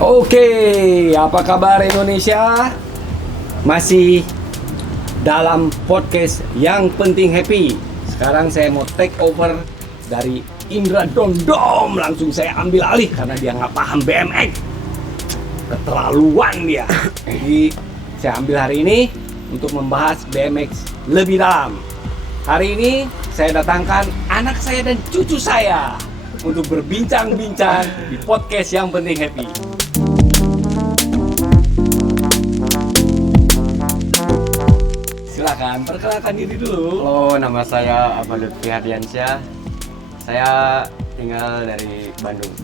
Oke, apa kabar Indonesia? Masih dalam podcast yang penting happy. Sekarang saya mau take over dari Indra Dondom. Langsung saya ambil alih karena dia nggak paham BMX. Keterlaluan dia. Jadi saya ambil hari ini untuk membahas BMX lebih dalam. Hari ini saya datangkan anak saya dan cucu saya untuk berbincang-bincang di podcast yang penting happy. Silakan perkenalkan diri dulu. Halo, nama saya Abah Lutfi Hardiansyah. Saya tinggal dari Bandung.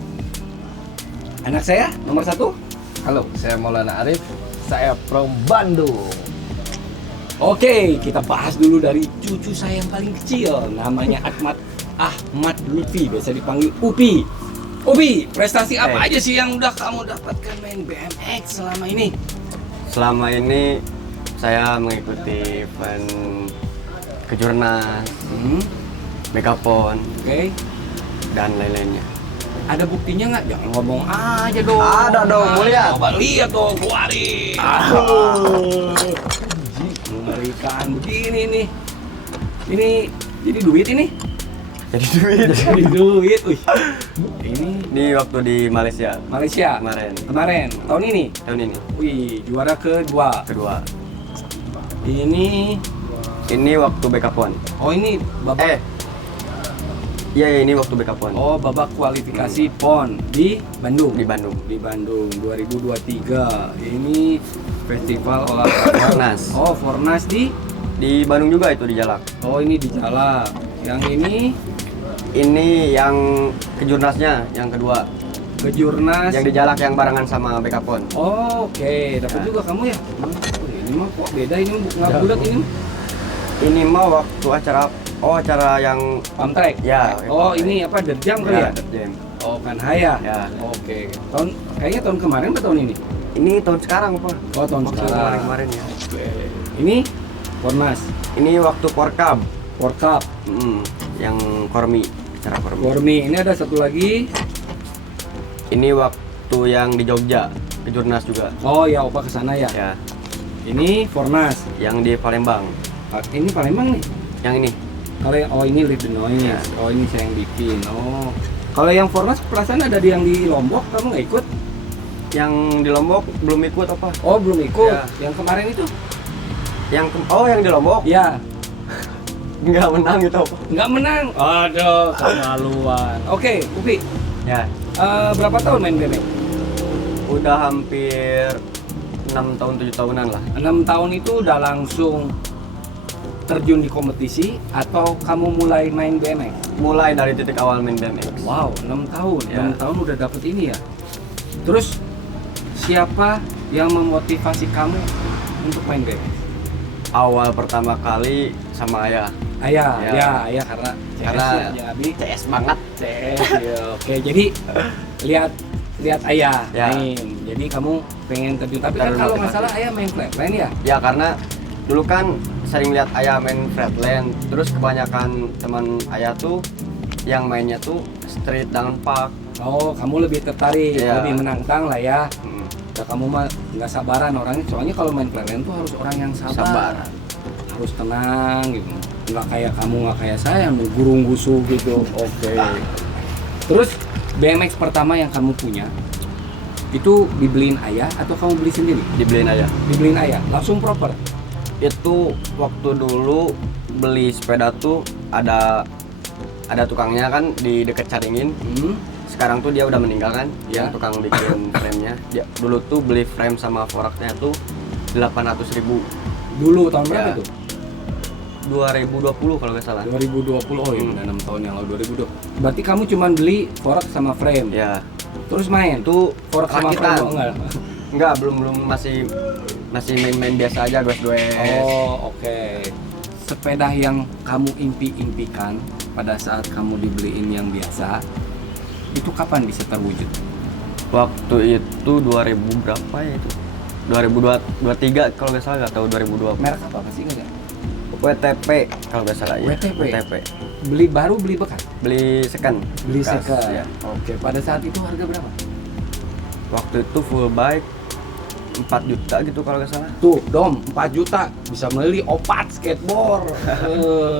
Anak saya nomor 1. Halo, saya Maulana Arif. Saya from Bandung. Oke, kita bahas dulu dari cucu saya yang paling kecil. Namanya Ahmad Lutfi, biasa dipanggil Upi. Upi, prestasi apa aja sih yang udah kamu dapatkan main BMX selama ini? Selama ini saya mengikuti event kejurnas, Megapon, Oke. dan lain-lainnya. Ada buktinya nggak? Jangan ngomong aja dong. Ada dong, mau lihat. Coba lihat dong, keluarin. Mengerikan begini nih. Ini jadi duit ini. Jadi duit. Jadi duit. Wih. Ini Waktu di Malaysia Malaysia. Kemarin. Tahun ini. tahun ini. Wih, juara kedua. Ini waktu Megapon. oh ini babak. Iya, ini waktu Megapon. Oh, babak kualifikasi PON di Bandung. Di Bandung. Di Bandung 2023. Ini festival olahraga Fornas. Oh, Fornas di Bandung juga itu di Jalak. Oh, ini di Jalak. Yang Ini yang kejurnasnya yang kedua. Kejurnas. Yang di Jalak yang barengan sama Megapon. Oh, oke. Dapat juga kamu ya? Ini mah kok beda ini nggak bulat ini. Ini mah waktu acara yang Pump track. Ya. Oh, ini apa derjam kali ya? Jam. Oh, kan Haya. Ya. Oke. Kayaknya tahun kemarin atau tahun ini? Ini tahun sekarang, Pak. Oh, tahun sekarang. Kemarin ya. Oke. Ini Fornas, Ini waktu Porkab. World Cup, Yang Kormi, acara Kormi. Gormi. Ini ada satu lagi. Ini waktu yang di Jogja, kejurnas juga. Oh ya, Opa kesana ya. Ya. Ini Fornas. Yang di Palembang. Ini Palembang nih. Yang ini. Kalau yang ini Live the Noise. Ya. Oh, ini saya yang bikin. Oh. Kalau yang Fornas perasaan ada yang di Lombok, kamu nggak ikut? Yang di Lombok belum ikut apa? Oh, belum ikut. Ya. Yang kemarin itu? Yang di Lombok Ya. nggak menang gitu apa? Nggak menang. Aduh, keterlaluan. Oke, Upi. Ya. Berapa tahun main BMX? Udah hampir 6 tahun 7 tahunan lah. 6 tahun itu udah langsung terjun di kompetisi atau kamu mulai main BMX? Mulai dari titik awal main BMX. Wow, 6 tahun. Ya. 6 tahun udah dapet ini ya. Terus siapa yang memotivasi kamu untuk main BMX? Awal pertama kali sama ayah. Ayah karena Karena ya, Abi. CS banget. CS, ya. Oke, jadi lihat ayah Ya. main. Jadi kamu pengen terjun. Tapi kan Terjun kalau nggak motivasi. salah ayah main flatland ya? Ya karena dulu kan sering lihat ayah main flatland, terus kebanyakan teman ayah tuh yang mainnya tuh street down park. Oh, kamu lebih tertarik, Ya. lebih menantang lah ya. Hmm, Ya, kamu mah nggak sabaran orangnya. Soalnya kalau main flatland tuh harus orang yang sabar. Sabar. Harus tenang gitu. Nggak kayak kamu, nggak kayak saya yang gurung gusu gitu. Oke. Terus BMX pertama yang kamu punya itu dibeliin ayah atau kamu beli sendiri? dibeliin ayah. Dibeliin ayah, langsung proper. Itu waktu dulu beli sepeda tuh ada tukangnya kan di dekat Caringin. Sekarang tuh dia udah meninggal kan, Ya. yang tukang bikin frame-nya. Dia dulu tuh beli frame sama foraknya tuh 800.000. Dulu tahun berapa Ya. tuh? 2020 kalau nggak salah. 2020. Oh iya, udah 6 tahun yang lalu 2020. Berarti kamu cuman beli fork sama frame. Ya. Terus main. Itu Fork sama rakitan. frame enggak? Enggak, belum masih main-main biasa aja, goes-goes. Oh, oke. Sepeda yang kamu impi-impikan pada saat kamu dibeliin yang biasa, itu kapan bisa terwujud? Waktu itu 2000 berapa ya itu? 2023 kalau nggak salah, nggak tahu 2020. Merek apa sih enggak? WTP kalau nggak salah ya. WTP. Beli baru, beli bekas? Beli second. Beli Bekas, second. ya. Oke, pada saat itu harga berapa? Waktu itu full bike 4 juta gitu kalau nggak salah. Tuh, Dom, 4 juta bisa beli opat skateboard.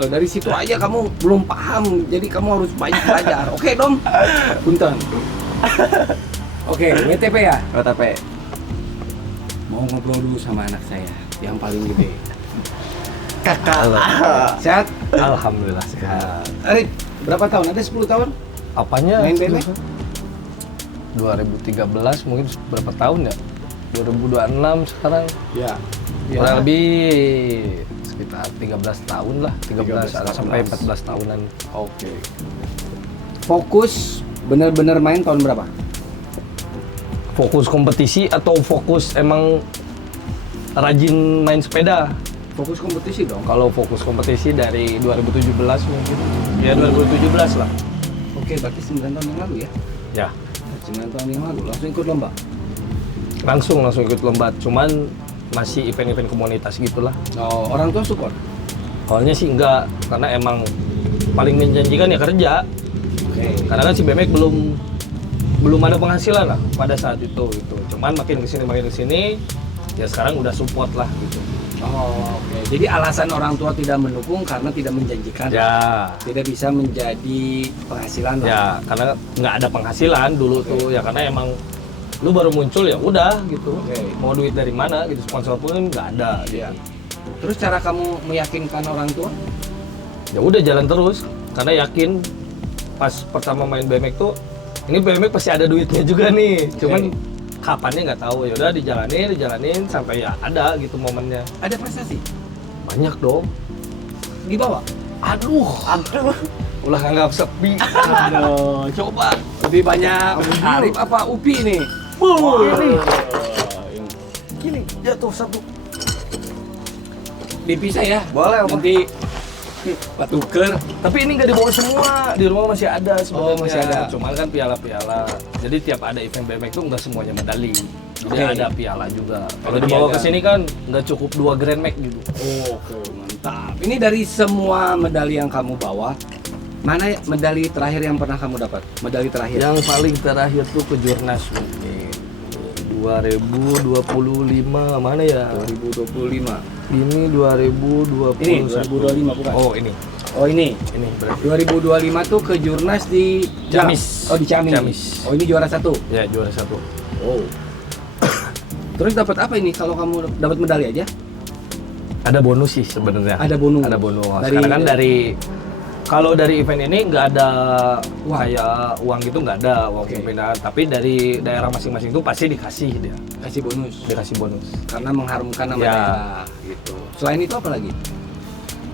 Dari situ aja kamu belum paham, jadi kamu harus banyak belajar. Oke, Dom. Punten. Oke, WTP ya? WTP. Mau ngobrol dulu sama anak saya yang paling gede. Halo. Sehat? Alhamdulillah sehat. Arif, berapa tahun? Ada 10 tahun? Apanya? Main BMX? 2013 mungkin berapa tahun ya? 2026 sekarang. Ya. Kurang lebih sekitar 13 tahun lah, 13 sampai 14 tahunan. Oke. Fokus bener-bener main tahun berapa? Fokus kompetisi atau fokus emang rajin main sepeda? Fokus kompetisi dong. Kalau fokus kompetisi dari 2017 mungkin. Ya 2017 lah. Oke, berarti 9 tahun yang lalu ya? Ya. 9 tahun yang lalu langsung ikut lomba. Langsung ikut lomba, cuman masih event-event komunitas gitulah. Oh, orang tua support. Awalnya sih enggak, karena emang paling menjanjikan ya kerja. Oke. Karena kan si BMX belum ada penghasilan lah pada saat itu gitu. Cuman makin kesini, ya sekarang udah support lah gitu. Oh, oke. Jadi alasan orang tua tidak mendukung karena tidak menjanjikan. Ya, Tidak bisa menjadi penghasilan lah. ya karena nggak ada penghasilan dulu tuh ya, karena emang lu baru muncul ya udah gitu. Oke. Mau duit dari mana gitu, sponsor pun nggak ada. Iya. Terus cara kamu meyakinkan orang tua? Ya udah jalan terus karena yakin pas pertama main BMX tuh ini BMX pasti ada duitnya juga nih. Cuman kapannya nggak tahu, ya udah dijalanin sampai ya ada gitu momennya. Ada prestasi? Banyak dong. Dibawa? Aduh. Ulah nganggap sepi. Aduh, coba. Lebih banyak Arif apa Upi nih? Gini jatuh satu. Dipisah ya? Boleh, Om. Nanti Pak Tuker. Tapi ini nggak dibawa semua, di rumah masih ada sebenarnya. Oh, masih ada. Cuma kan piala-piala. Jadi tiap ada event BMX itu nggak semuanya medali. Jadi Oke. ada piala juga. Kalau Ada dibawa ke piagam. sini kan nggak cukup 2 Grand Max gitu. Oh, oke, mantap. Ini dari semua medali yang kamu bawa, mana medali terakhir yang pernah kamu dapat? Medali terakhir? Yang paling terakhir tuh ke Jurnas mungkin 2025 mana ya? 2025. Ini 2021. Ini 2025 bukan? Oh ini ini. berarti. 2025 tuh ke Jurnas di Ciamis. Oh, di Ciamis. Ciamis. Oh, ini juara 1. Ya juara 1. Oh. Terus dapat apa ini kalau kamu dapat medali aja? Ada bonus sih sebenarnya. Ada bonus. Ada bonus. Dari- Karena kan kalau dari event ini nggak ada Uang. kayak uang gitu, nggak ada uang Oke. pindahan. Tapi dari daerah masing-masing itu pasti dikasih dia, Kasih bonus. dikasih bonus. Karena mengharumkan nama Ya. daerah gitu. Selain itu apa lagi?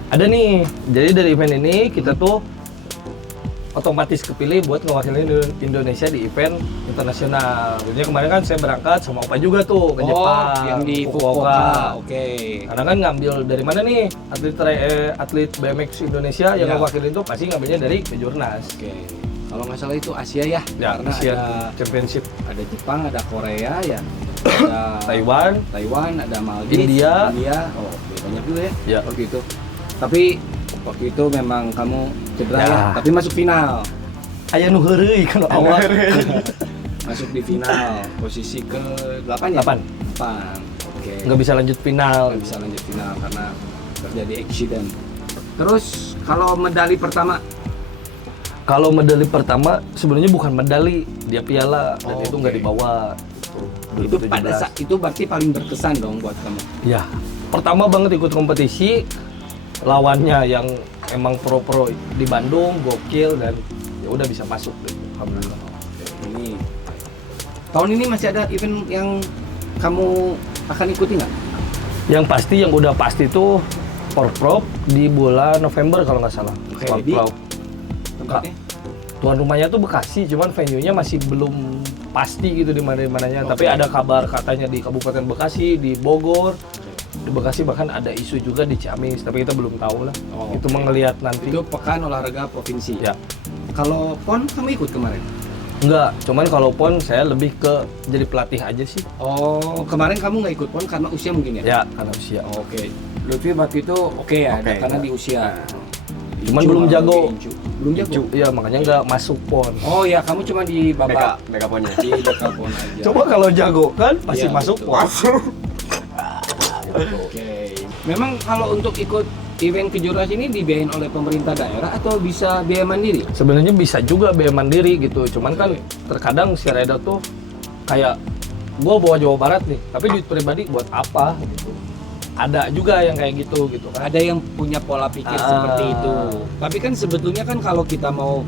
Ada nih. Jadi dari event ini kita tuh otomatis kepilih buat ngewakilin Indonesia di event internasional. Jadi kemarin kan saya berangkat sama Opa juga tuh ke Jepang, yang di Fukuoka. Fukuoka. Oke. Karena kan ngambil dari mana nih atlet BMX Indonesia yang Ya. ngewakilin tuh pasti ngambilnya dari Kejurnas. Oke. Kalau nggak salah itu Asia ya? Ya, Karena Asian ada Championship. Jepang, ada Korea ya. Ada Taiwan, ada Maldives, India. Oh, oke, banyak juga ya. Ya. Waktu itu. Tapi waktu itu memang kamu cedera Ya. ya, tapi masuk final. aya nu heureuy kan awal. Masuk di final, posisi ke-8 ya? 8. 8. Oke. Nggak bisa lanjut final. Nggak bisa lanjut final karena terjadi accident. Terus kalau medali pertama, Kalau medali pertama sebenarnya bukan medali, dia piala dan Oh, itu nggak oke. dibawa. itu pada saat itu berarti paling berkesan dong buat kamu. Ya, pertama banget ikut kompetisi, lawannya yang emang pro-pro di Bandung, gokil dan ya udah bisa masuk gitu. Alhamdulillah. Ini tahun ini masih ada event yang kamu akan ikuti nggak? Yang pasti, yang udah pasti tuh Porprov di bulan November kalau nggak salah. Oke, Porprov. Tempatnya? Tuan rumahnya tuh Bekasi, cuman venue-nya masih belum pasti gitu di mana-mananya. Tapi ada kabar katanya di Kabupaten Bekasi, di Bogor, di Bekasi bahkan ada isu juga di Ciamis. Tapi kita belum tahu lah. Oh, Itu oke. mengelihat nanti. Itu pekan olahraga provinsi. Ya, Kalau PON kamu ikut kemarin? enggak. Cuman kalau PON saya lebih ke jadi pelatih aja sih. Oh, kemarin kamu nggak ikut PON karena usia mungkin ya? Ya, karena usia. Oke. Lutfi waktu itu oke ya, Oke, karena ya. di usia. Cuman Incu belum kalau jago. Incu. belum jago. Iya, makanya nggak masuk PON. Oh ya, kamu cuma di babak BK ponnya. di Dekapon aja. Coba kalau jago kan pasti Iya, masuk betul. PON. Oke. Memang kalau untuk ikut event kejuaraan ini dibiayain oleh pemerintah daerah atau bisa biaya mandiri? Sebenarnya bisa juga biaya mandiri gitu. Cuman kan terkadang si Reda tuh kayak gua bawa Jawa Barat nih, tapi duit pribadi buat apa gitu. Ada juga yang kayak gitu kan. Ada yang punya pola pikir seperti itu. Tapi kan sebetulnya kan kalau kita mau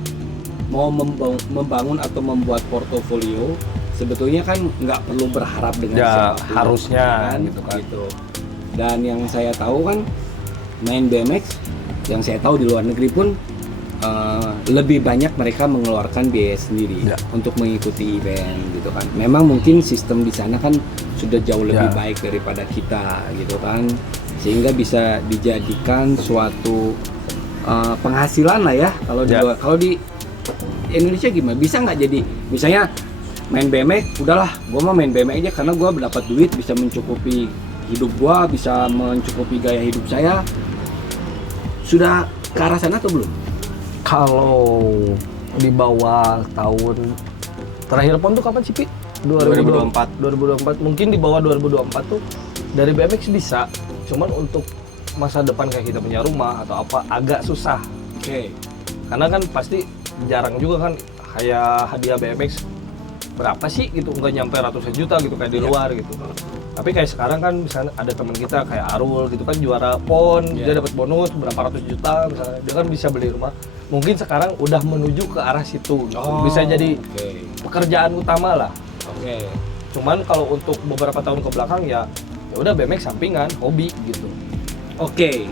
membangun atau membuat portofolio, sebetulnya kan nggak perlu berharap dengan Ya, siapapun, harusnya, kan? gitu kan. Gitu. Dan yang saya tahu kan main BMX, yang saya tahu di luar negeri pun lebih banyak mereka mengeluarkan biaya sendiri Ya. untuk mengikuti event gitu kan. Memang mungkin sistem di sana kan sudah jauh lebih Ya. baik daripada kita gitu kan, sehingga bisa dijadikan suatu penghasilan lah ya. Kalau di Indonesia gimana? Bisa nggak jadi misalnya main BMX, udahlah, gua mau main BMX aja karena gua dapat duit, bisa mencukupi hidup gua, bisa mencukupi gaya hidup saya. Sudah ke arah sana atau belum? Kalau di bawah tahun terakhir PON tuh kapan sih, Pi? 2024 mungkin di bawah 2024 tuh dari BMX bisa, cuman untuk masa depan kayak kita punya rumah atau apa agak susah. Oke. Karena kan pasti jarang juga kan kayak hadiah BMX berapa sih gitu, nggak nyampe ratusan juta gitu kayak di luar gitu. Tapi kayak sekarang kan misalnya ada teman kita kayak Arul gitu kan juara PON, dia dapat bonus berapa ratus juta misalnya, dia kan bisa beli rumah. Mungkin sekarang udah menuju ke arah situ gitu. Bisa jadi pekerjaan utama lah. Oke. Cuman kalau untuk beberapa tahun ke belakang ya udah BMX sampingan, hobi gitu. Oke.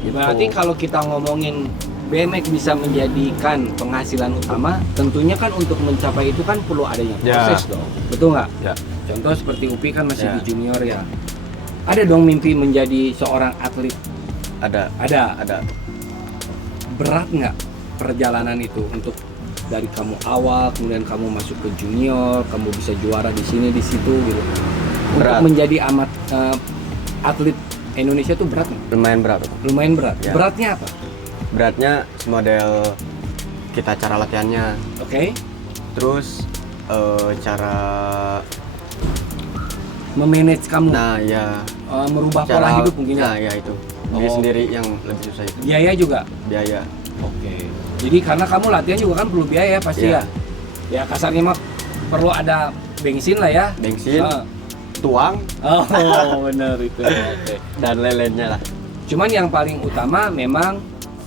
Gitu. Berarti kalau kita ngomongin BMX bisa menjadikan penghasilan utama, tentunya kan untuk mencapai itu kan perlu adanya Ya. proses dong. Betul nggak? Ya. Contoh seperti Upi kan masih Ya. di junior ya. Ada dong mimpi menjadi seorang atlet. Ada. Berat nggak perjalanan itu untuk dari kamu awal, kemudian kamu masuk ke junior, kamu bisa juara di sini di situ gitu. Berat. Untuk menjadi atlet Indonesia tuh berat nggak? Lumayan berat. Lumayan berat. Ya. Beratnya apa? Beratnya model kita cara latihannya, Oke. terus cara Memanage kamu, nah ya merubah cara pola hidup mungkin ya. nah ya itu diri Oh. sendiri yang lebih susah itu Biaya juga. biaya. Oke. Jadi karena kamu latihan juga kan perlu biaya pasti Iya. ya. Ya kasarnya mah perlu ada bensin lah ya. Bensin, Ah. tuang, Oh benar itu. Oke. dan lain-lainnya lah. Cuman yang paling utama memang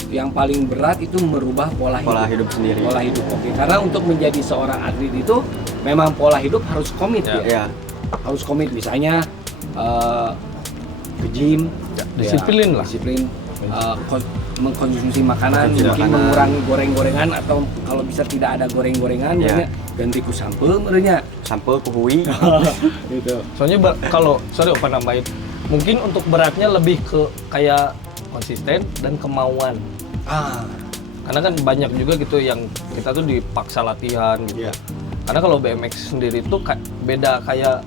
yang paling berat itu merubah pola hidup. Sendiri. Pola hidup. Oke. Karena untuk menjadi seorang atlet itu memang pola hidup harus komit ya. Ya, Harus komit misalnya ke gym, disiplin lah. Disiplin. Mengkonsumsi makanan, Mengkonsumsi mungkin makanan. mengurangi goreng-gorengan atau kalau bisa tidak ada goreng-gorengan, Ya. makanya ganti ku sampel merenya. sampel kuhui. Gitu. Soalnya kalau sorry Opa nambahin, mungkin untuk beratnya lebih ke kayak konsisten dan kemauan. Karena kan banyak juga gitu yang kita tuh dipaksa latihan gitu. Iya. Karena kalau BMX sendiri tuh beda kayak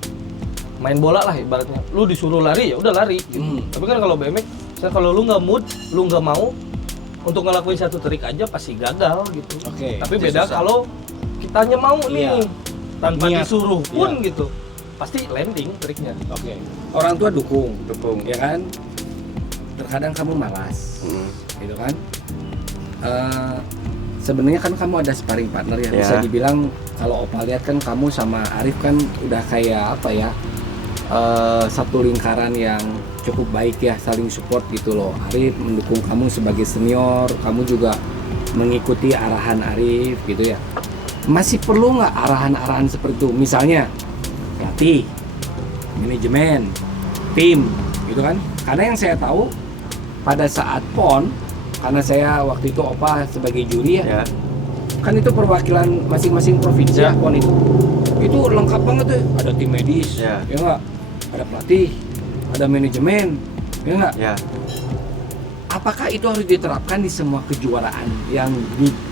main bola lah ibaratnya. Lu disuruh lari ya udah lari gitu. Tapi kan kalau BMX, misalnya kalau lu nggak mood, lu nggak mau untuk ngelakuin satu trik aja pasti gagal gitu. Oke. Tapi itu beda susah. kalau kitanya mau nih Iya. tanpa Niat. disuruh pun Iya. gitu. Pasti landing triknya. Oke. Orang tua dukung, Dukung. ya kan? Terkadang kamu malas, gitu kan? Sebenarnya kan kamu ada sparring partner ya. Bisa Ya. dibilang kalau Opa lihat kan kamu sama Arif kan udah kayak apa ya? Satu lingkaran yang cukup baik ya, saling support gitu loh. Arif mendukung kamu sebagai senior, kamu juga mengikuti arahan Arif gitu ya. Masih perlu nggak arahan-arahan seperti itu? Misalnya pelatih, manajemen, tim, gitu kan? Karena yang saya tahu pada saat PON, karena saya waktu itu Opa sebagai juri ya, Ya. kan itu perwakilan masing-masing provinsi ya PON itu lengkap banget tuh, ada tim medis, Ya. ya nggak, ada pelatih, ada manajemen, ya nggak. Ya. Apakah itu harus diterapkan di semua kejuaraan yang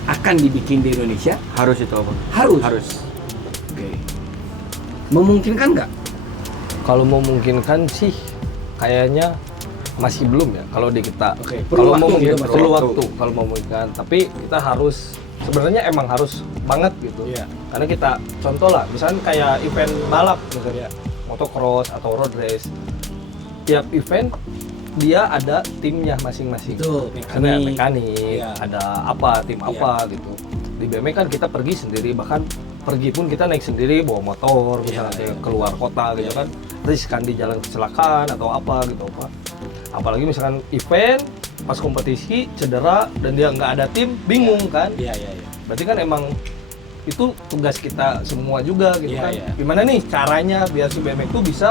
akan dibikin di Indonesia? Harus itu apa? Harus. Harus. Oke. Memungkinkan nggak? Kalau memungkinkan sih kayaknya masih belum ya kalau di kita. Oke, perlu Kalau mau waktu gitu, mungkin Mas, perlu ya? waktu kalau mau memungkinkan. Tapi kita harus sebenarnya emang harus banget gitu. Iya. Karena kita contoh lah, misalnya kayak event balap misalnya motocross atau road race. Tiap event dia ada timnya masing-masing. Betul, Ada mekanik. mekanik, Iya. ada apa, tim Iya. apa gitu. Di BMX kan kita pergi sendiri, bahkan pergi pun kita naik sendiri bawa motor misalnya Iya, iya. keluar kota gitu Iya. kan. Riskan di jalan kecelakaan atau apa gitu Pak. Apalagi misalkan event pas kompetisi cedera dan dia nggak ada tim, bingung kan. Iya, iya, iya. Berarti kan emang itu tugas kita semua juga gitu Iya, kan. iya. Gimana nih caranya biar si BMX itu bisa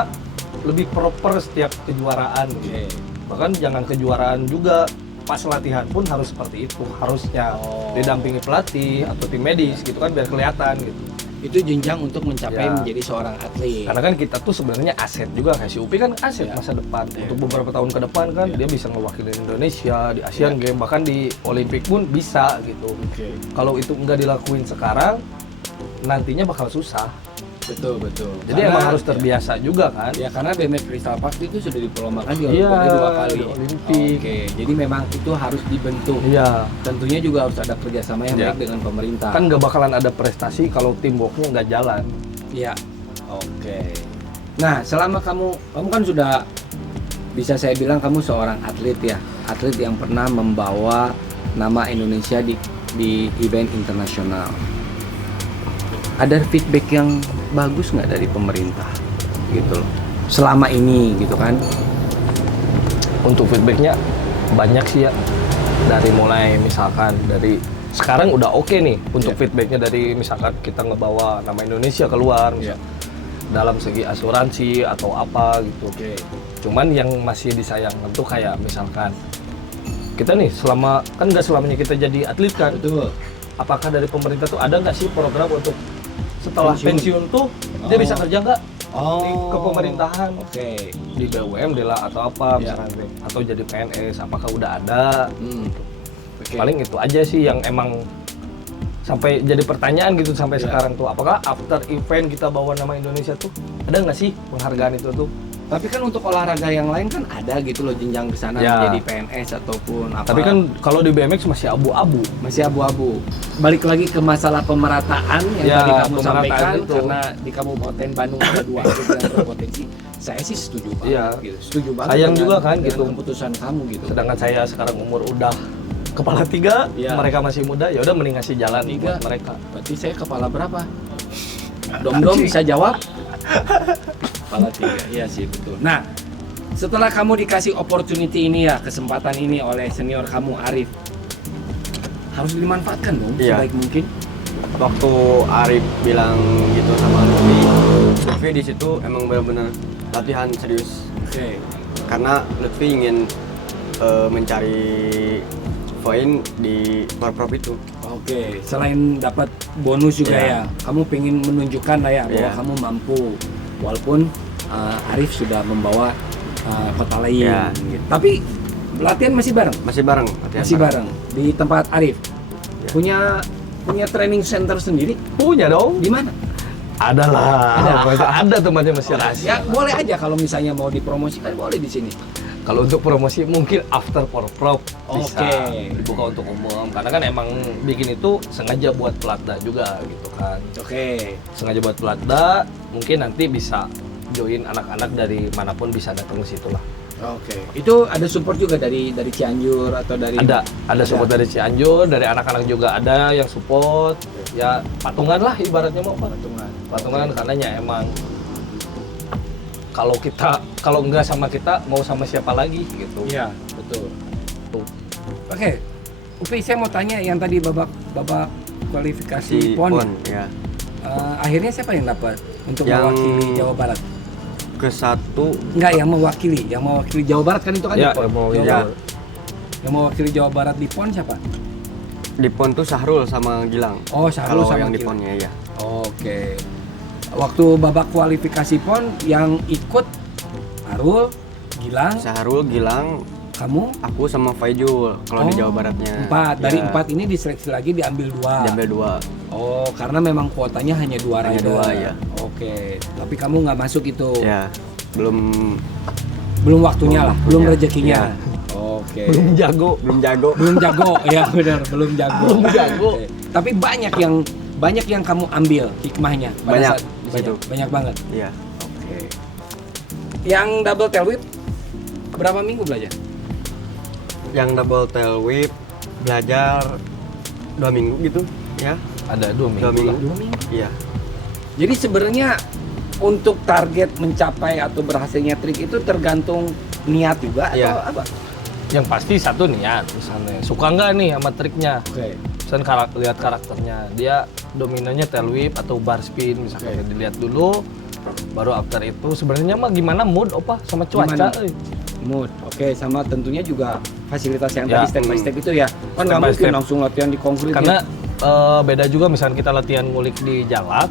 lebih proper setiap kejuaraan gitu. Oke. Bahkan jangan kejuaraan juga, pas latihan pun harus seperti itu, harusnya Oh. didampingi pelatih atau tim medis gitu kan biar kelihatan gitu. Itu jenjang untuk mencapai Ya. menjadi seorang atlet. Karena kan kita tuh sebenarnya aset juga, kayak si Upi kan aset Ya. masa depan. Ya. Untuk beberapa tahun ke depan kan Ya. dia bisa mewakili Indonesia di Asian Ya. Games, bahkan di Olimpik pun bisa gitu. Oke. Kalau itu nggak dilakuin sekarang, nantinya bakal susah. Betul, betul. Jadi Karena- emang harus terbiasa juga kan. Ya karena BMX Crystal Park itu sudah diperlombakan di Iya, Olimpiade 2 kali. di Olimpik. Oke, jadi memang itu harus dibentuk. Iya. Tentunya juga harus ada kerjasama yang Iya. baik dengan pemerintah. Kan nggak bakalan ada prestasi kalau teamworknya nggak jalan. Iya. Oke. Nah, selama kamu kan sudah bisa saya bilang kamu seorang atlet ya, atlet yang pernah membawa nama Indonesia di event internasional. Ada feedback yang bagus nggak dari pemerintah, gitu loh. Selama ini, gitu kan? Untuk feedbacknya banyak sih ya. Dari mulai misalkan dari sekarang udah oke nih untuk Iya. feedbacknya dari misalkan kita ngebawa nama Indonesia keluar Iya. dalam segi asuransi atau apa gitu. Oke. Cuman yang masih disayangkan tuh kayak misalkan kita nih kan nggak selamanya kita jadi atlet kan. Betul. Apakah dari pemerintah tuh ada nggak sih program untuk setelah Pensiun. pensiun tuh dia Oh. bisa kerja nggak Oh. di kepemerintahan? Oke. Di BUMD lah atau apa Iya. misalkan atau jadi PNS, apakah udah ada? Hmm. Oke. Paling itu aja sih yang emang sampai jadi pertanyaan gitu sampai Iya. sekarang tuh, apakah after event kita bawa nama Indonesia tuh ada nggak sih penghargaan itu tuh? Tapi kan untuk olahraga yang lain kan ada gitu loh jenjang ke sana Ya. menjadi PNS ataupun apa. Tapi kan kalau di BMX masih abu-abu. masih abu-abu. Balik lagi ke masalah pemerataan yang Ya, tadi kamu pemerataan sampaikan itu. karena di Kabupaten Bandung ada 2 atlet yang berpotensi. Saya sih setuju banget Iya. gitu. Setuju banget. Sayang dengan- juga kan dengan gitu. keputusan kamu gitu. Sedangkan saya sekarang umur udah kepala 3, Iya. mereka masih muda, ya udah mending ngasih jalan 3. buat mereka. Berarti saya kepala berapa? Dom-dom bisa jawab? Kepala 3. Iya sih betul. Nah, setelah kamu dikasih opportunity ini ya, kesempatan ini oleh senior kamu Arif, harus dimanfaatkan dong Iya. sebaik mungkin. Waktu Arif bilang gitu sama Lutfi di situ emang benar-benar latihan serius. Oke. Karena Lutfi ingin mencari poin di Prop itu. Oke, selain dapat bonus juga Iya. ya, kamu pengen menunjukkan lah ya bahwa Iya. kamu mampu, walaupun Arif sudah membawa kota lain. Iya. Gitu. Tapi latihan masih bareng, Masih bareng latihan masih bareng di tempat Arif. Iya. Punya training center sendiri Punya dong. di mana? Ada lah. Ada tempatnya masih Ya rahasia. boleh aja kalau misalnya mau dipromosikan boleh di sini. Kalau untuk promosi mungkin after for prop bisa Oke. dibuka untuk umum karena kan emang bikin itu sengaja buat pelatda juga gitu kan. Oke. Sengaja buat pelatda, mungkin nanti bisa join anak-anak dari manapun bisa datang ke situ lah. Oke. Itu ada support juga dari Cianjur atau dari Ada support dari Cianjur, dari anak-anak juga ada yang support. Ya patungan lah ibaratnya mau apa? Patungan karena ya emang kalau nggak sama kita mau sama siapa lagi gitu. Iya, betul. Oke, Upi, saya mau tanya yang tadi babak kualifikasi Si PON. PON ya. Akhirnya siapa yang dapat untuk Yang- mewakili Jawa Barat? Ke-1 Enggak, yang mewakili Jawa Barat kan itu kan Ya, di PON. mau Jawa ya. Barat. Yang mewakili Jawa Barat di PON siapa? di PON tuh Sahrul sama Gilang. Oh, Sahrul Kalau sama yang di Gilang. PON-nya ya. Oke. Waktu babak kualifikasi PON yang ikut Arul, Gilang, Sahrul, Gilang, kamu aku sama Faijul kalau di Jawa Baratnya. 4. Dari Ya, 4 ini diseleksi lagi diambil 2. diambil 2. Oh, karena memang kuotanya hanya 2 Hanya rider. 2, ya. Oke, tapi kamu nggak masuk itu. Ya, belum Belum waktunya lah, belum waktunya. rezekinya. Iya. Oke. Belum jago. Belum jago. Belum jago, ya benar, belum jago. Belum jago. Oke. Tapi banyak yang kamu ambil hikmahnya pada Banyak, saat di sini. betul. Banyak banget. Iya. Oke. Yang double tail whip berapa minggu belajar? Yang double tail whip belajar 2 minggu gitu ya. Ada 2 minggu. 2 minggu. lah. 2 minggu. Iya. Jadi sebenarnya untuk target mencapai atau berhasilnya trik itu tergantung niat juga atau Iya. apa? Yang pasti satu niat misalnya. Suka nggak nih sama triknya? Oke. Misalnya lihat karakternya. Dia dominannya tail whip atau bar spin misalnya. Oke. Dilihat dulu. Baru after itu sebenarnya mah gimana mood opa sama cuaca. Gimana? Mood. Oke, sama tentunya juga fasilitas yang Ya, tadi step by step itu ya. Kan Step nggak by mungkin step. langsung latihan di konkret. Karena beda juga misalnya kita latihan ngulik di jalak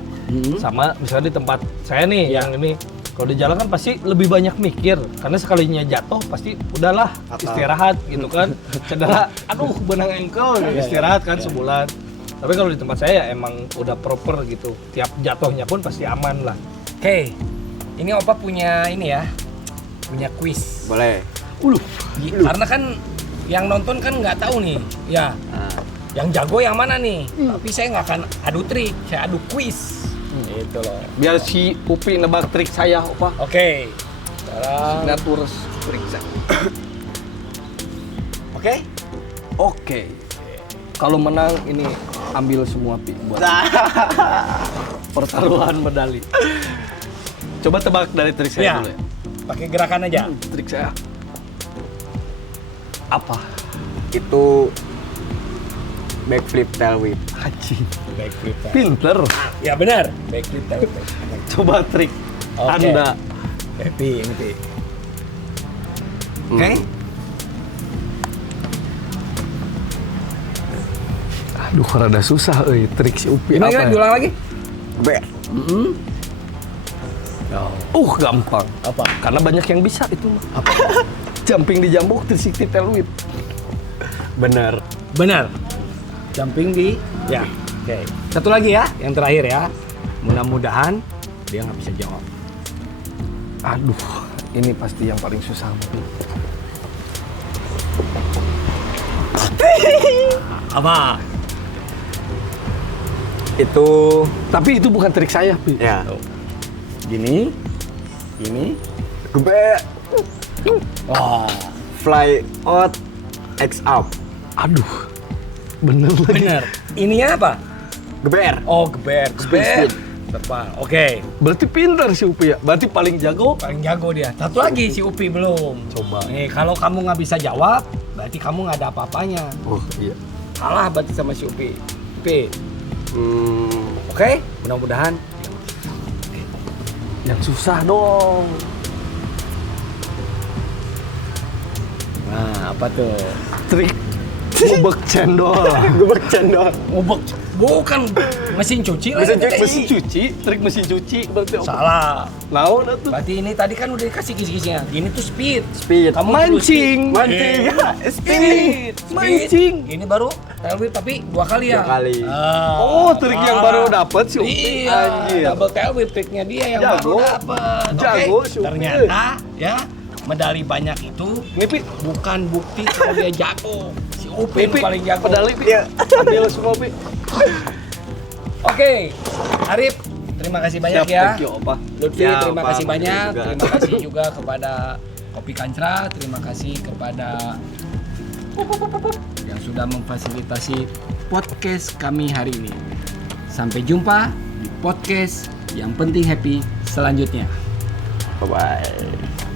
sama misalnya di tempat saya nih Ya. yang ini. Kalau di jalan kan pasti lebih banyak mikir karena sekalinya jatuh pasti udahlah Fatal. istirahat gitu kan. Cedera, aduh benang engkel Ya, istirahat kan ya. sebulan. Tapi kalau di tempat saya emang udah proper gitu. Tiap jatuhnya pun pasti aman lah. Oke. Ini Opa punya ini ya. Punya quiz. Boleh. Karena kan yang nonton kan nggak tahu nih. Ya, Nah, yang jago yang mana nih? Tapi saya nggak akan adu trik, saya adu quiz. Itu loh. Biar si Upi nebak trik saya, Opa. Oke. Sekarang Signature trik saya. Oke. Oke. Kalau menang ini ambil semua Pi buat pertaruhan medali. Coba tebak dari trik saya Ya. dulu ya. Pakai gerakan aja. Trik saya apa? itu backflip tail whip. Haji. Backflip. Pinter. Ya benar. Backflip. Coba trik Oke. Anda. Happy ini Pi. Oke. Aduh, rada susah trik si Upi Gimana, apa ya? diulang lagi? Geber. Gampang. Apa? Karena banyak yang bisa itu mah. Apa? Jumping di jambok 360 tail whip. Bener. Benar. Jumping di ya. Oke. Satu lagi ya, yang terakhir ya. Mudah-mudahan dia nggak bisa jawab. Aduh, ini pasti yang paling susah. Apa? Itu Tapi itu bukan trik saya, Pi. ya. Gini. Gini. Geber. Wah. Fly out, X up. Aduh, bener lagi. Bener. Ininya apa? Geber. Oh, geber. Geber. Terbang. Oke. Berarti pintar si Upi ya. Berarti paling jago. Paling jago dia. Satu lagi si Upi belum. Coba. Nih, kalau kamu nggak bisa jawab, berarti kamu nggak ada apa-apanya. Oh iya. Kalah berarti sama si Upi. Upi. Hmm, Oke? Mudah-mudahan. Yang susah dong. Nah, apa tuh? Trik ngubek cendol. geber cendol. Ngubek. Bukan mesin cuci lah. Mesin itu teh. Mesin cuci, trik mesin cuci berarti apa? Salah. Naon atuh? Berarti ini tadi kan udah dikasih kisi-kisinya. Gini tuh speed. Speed. Kamu Mancing. perlu Mancing. Speed. Mancing. Ini baru tail whip tapi 2 kali ya. 2 kali. Oh, trik yang baru dapet si Upi. Iya, Anjir. double tail whip triknya dia yang Jago. baru dapat. Jago si Upi. Ternyata ya medali banyak itu Ini Pi, bukan bukti kalau dia jago. Si Upin Pi, paling jago. pedali Pi. Ambil semua Pi. Oke, Arif, terima kasih banyak Siap, ya. thank you, Opa. Lutfi, Ya, terima Pak, kasih makasih banyak. juga. Terima kasih juga kepada Kopi Kancra. Terima kasih kepada yang sudah memfasilitasi podcast kami hari ini. Sampai jumpa di podcast yang penting happy selanjutnya. Bye bye.